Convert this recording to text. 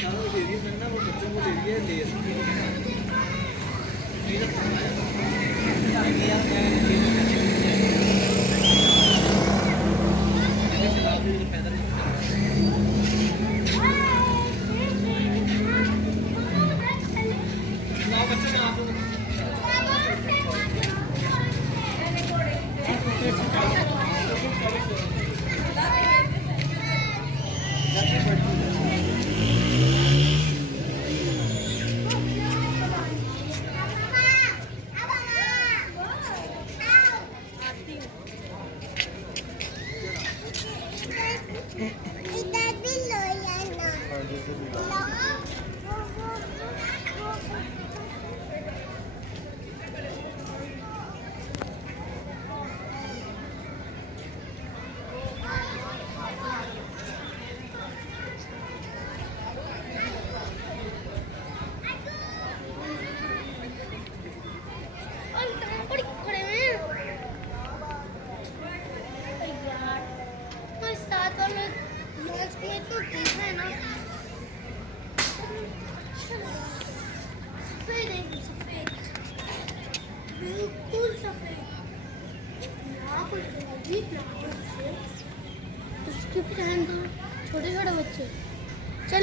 सारों को दे रही है ना, वो बच्चों को दे रही है लेस। बिल्कुल सफेद। यहाँ कुछ अजीब ना उसके भी रहन दो छोटे छोटे बच्चे।